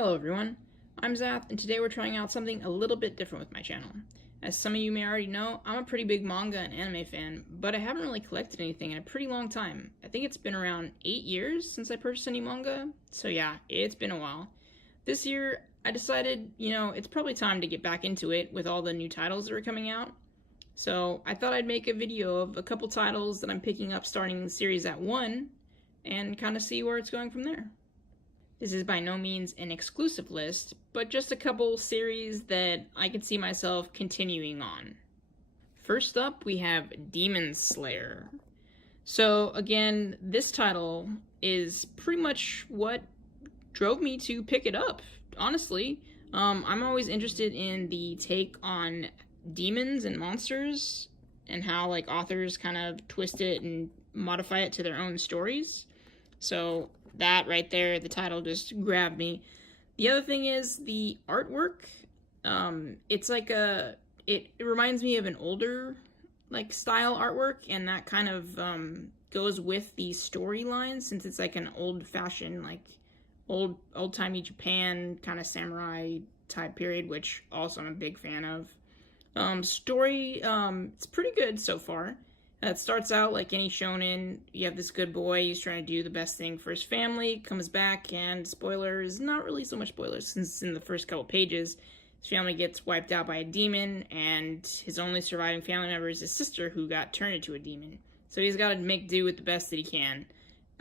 Hello everyone, I'm Zath, and today we're trying out something a little bit different with my channel. As some of you may already know, I'm a pretty big manga and anime fan, but I haven't really collected anything in a pretty long time. I think it's been around 8 years since I purchased any manga, so yeah, it's been a while. This year, I decided, it's probably time to get back into it with all the new titles that are coming out. So I thought I'd make a video of a couple titles that I'm picking up starting the series at 1, and kind of see where it's going from there. This is by no means an exclusive list, but just a couple series that I could see myself continuing on. First up, we have Demon Slayer. So again, this title is pretty much what drove me to pick it up, honestly. I'm always interested in the take on demons and monsters and how authors kind of twist it and modify it to their own stories. So that right there, the title just grabbed me. The other thing is the artwork. It's it reminds me of an older style artwork, and that kind of goes with the storyline, since it's like an old-fashioned old-timey Japan kind of samurai type period, which also I'm a big fan of. Story, it's pretty good so far. It starts out like any shonen. You have this good boy, he's trying to do the best thing for his family, comes back, and spoilers, not really so much spoilers, since in the first couple pages, his family gets wiped out by a demon, and his only surviving family member is his sister, who got turned into a demon. So he's got to make do with the best that he can.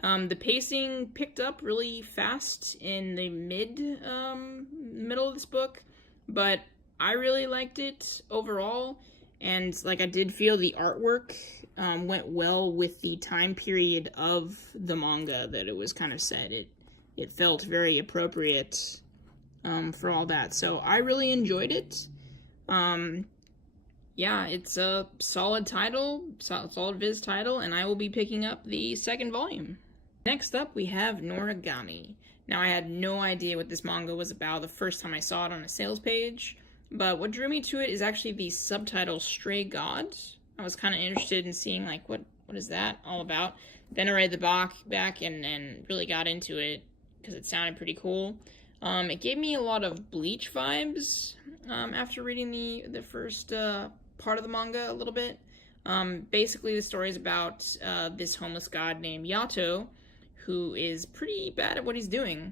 The pacing picked up really fast in the middle of this book, but I really liked it overall, and I did feel the artwork went well with the time period of the manga that it was kind of set. It felt very appropriate for all that. So I really enjoyed it. Yeah, it's a solid title, solid Viz title, and I will be picking up the second volume. Next up, we have Noragami. Now, I had no idea what this manga was about the first time I saw it on a sales page, but what drew me to it is actually the subtitle Stray God. I was kind of interested in seeing what is that all about. Then I read the back and really got into it because it sounded pretty cool. It gave me a lot of Bleach vibes after reading the first part of the manga a little bit. Basically, the story is about this homeless god named Yato, who is pretty bad at what he's doing.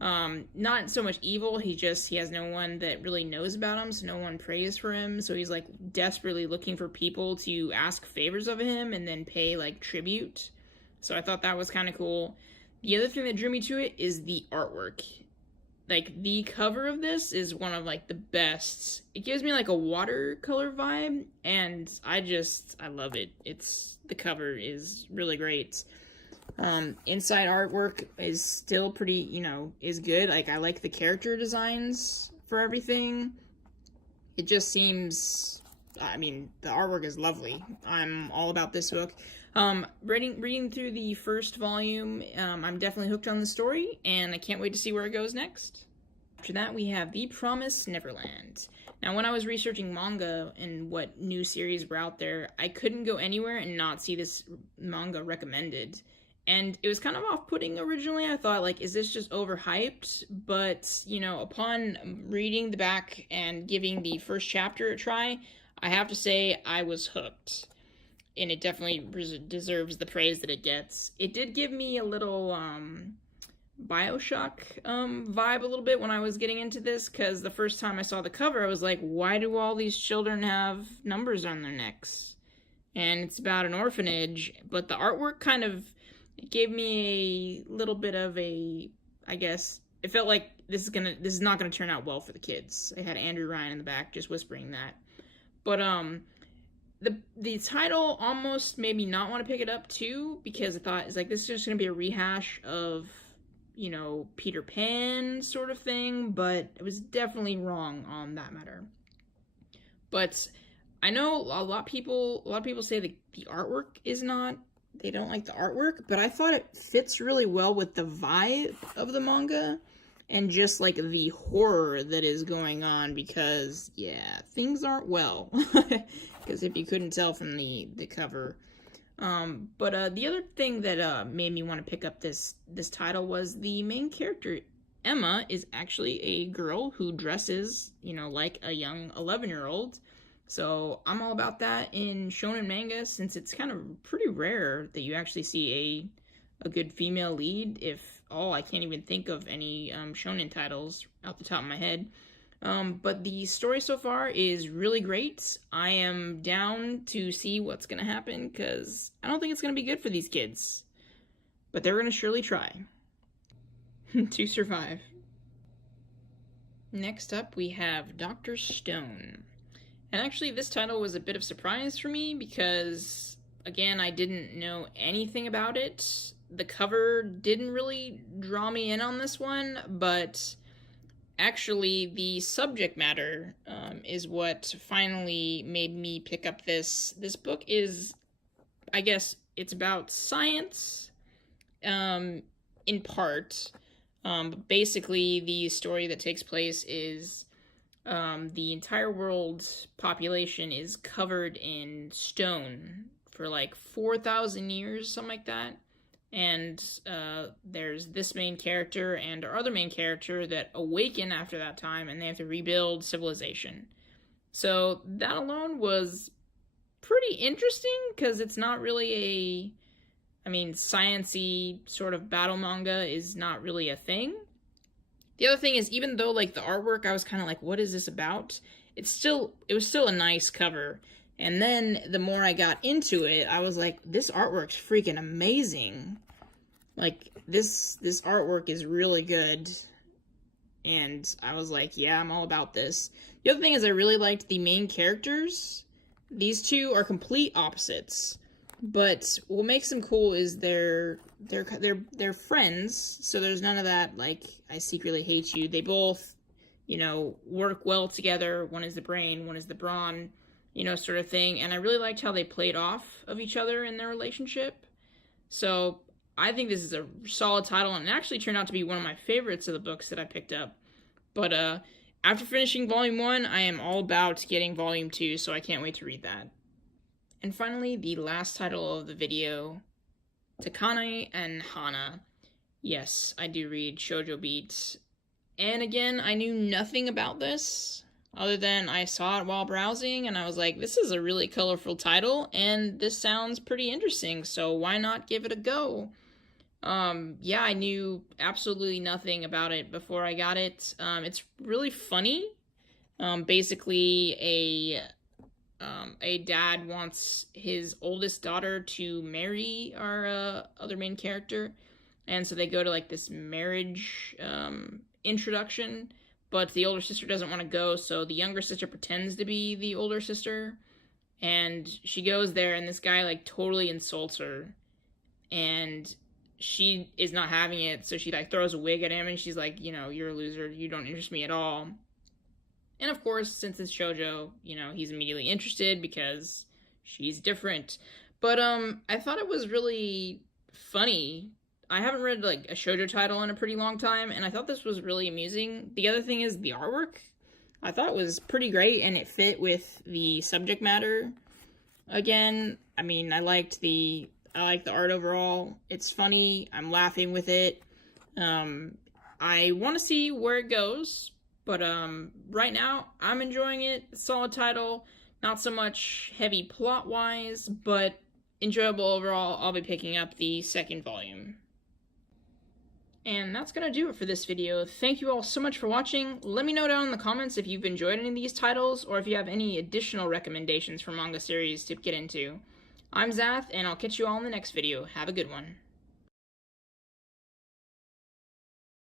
Not so much evil, he has no one that really knows about him, so no one prays for him, so he's desperately looking for people to ask favors of him and then pay tribute. So I thought that was kind of cool. The other thing that drew me to it is the artwork. The cover of this is one of the best. It gives me a watercolor vibe, and I love it. The cover is really great. Inside artwork is still pretty, is good. I like the character designs for everything. It just seems, the artwork is lovely. I'm all about this book. Reading through the first volume, I'm definitely hooked on the story, and I can't wait to see where it goes next. After that, we have The Promised Neverland. Now, when I was researching manga and what new series were out there, I couldn't go anywhere and not see this manga recommended. And it was kind of off-putting originally. I thought, is this just overhyped? But, upon reading the back and giving the first chapter a try, I have to say I was hooked. And it definitely deserves the praise that it gets. It did give me a little Bioshock vibe a little bit when I was getting into this, because the first time I saw the cover, I was like, why do all these children have numbers on their necks? And it's about an orphanage, but the artwork kind of gave me a little bit of it felt like this is not gonna turn out well for the kids. I had Andrew Ryan in the back just whispering that. But the title almost made me not want to pick it up too, because I thought this is just gonna be a rehash of Peter Pan sort of thing, but it was definitely wrong on that matter. But I know a lot of people say the artwork is not. They don't like the artwork, but I thought it fits really well with the vibe of the manga and just the horror that is going on, because yeah, things aren't well. Because if you couldn't tell from the cover. But the other thing that made me want to pick up this title was the main character Emma is actually a girl who dresses, like a young 11-year-old. So I'm all about that in shonen manga, since it's kind of pretty rare that you actually see a good female lead. If all, I can't even think of any shonen titles out the top of my head. But the story so far is really great. I am down to see what's going to happen, because I don't think it's going to be good for these kids. But they're going to surely try to survive. Next up, we have Dr. Stone. And actually, this title was a bit of a surprise for me because, again, I didn't know anything about it. The cover didn't really draw me in on this one, but actually the subject matter is what finally made me pick up this. This book is, I guess, it's about science, in part. But basically, the story that takes place is the entire world's population is covered in stone for like 4,000 years, something like that. And there's this main character and our other main character that awaken after that time, and they have to rebuild civilization. So that alone was pretty interesting, because it's not really sciencey sort of battle manga is not really a thing. The other thing is, even though like the artwork, I was kind of like, what is this about? It was still a nice cover. And then the more I got into it, I was like, this artwork's freaking amazing. Like, this artwork is really good. And I was like, yeah, I'm all about this. The other thing is, I really liked the main characters. These two are complete opposites. But what makes them cool is they're friends, so there's none of that, like, I secretly hate you. They both, work well together. One is the brain, one is the brawn, sort of thing. And I really liked how they played off of each other in their relationship. So I think this is a solid title, and it actually turned out to be one of my favorites of the books that I picked up. But after finishing Volume 1, I am all about getting Volume 2, so I can't wait to read that. And finally, the last title of the video, Takane Hana. Yes, I do read Shoujo Beat. And again, I knew nothing about this, other than I saw it while browsing, and I was like, this is a really colorful title, and this sounds pretty interesting, so why not give it a go? Yeah, I knew absolutely nothing about it before I got it. It's really funny. Basically, a dad wants his oldest daughter to marry our other main character, and so they go to like this marriage introduction, but the older sister doesn't want to go, so the younger sister pretends to be the older sister, and she goes there, and this guy like totally insults her, and she is not having it, so she like throws a wig at him, and she's like, you're a loser, you don't interest me at all. And of course, since it's shoujo, he's immediately interested because she's different. But I thought it was really funny. I haven't read like a shoujo title in a pretty long time, and I thought this was really amusing. The other thing is the artwork. I thought it was pretty great, and it fit with the subject matter. Again, I liked the art overall. It's funny. I'm laughing with it. I want to see where it goes. But right now, I'm enjoying it. Solid title. Not so much heavy plot-wise, but enjoyable overall. I'll be picking up the second volume. And that's going to do it for this video. Thank you all so much for watching. Let me know down in the comments if you've enjoyed any of these titles, or if you have any additional recommendations for manga series to get into. I'm Zath, and I'll catch you all in the next video. Have a good one.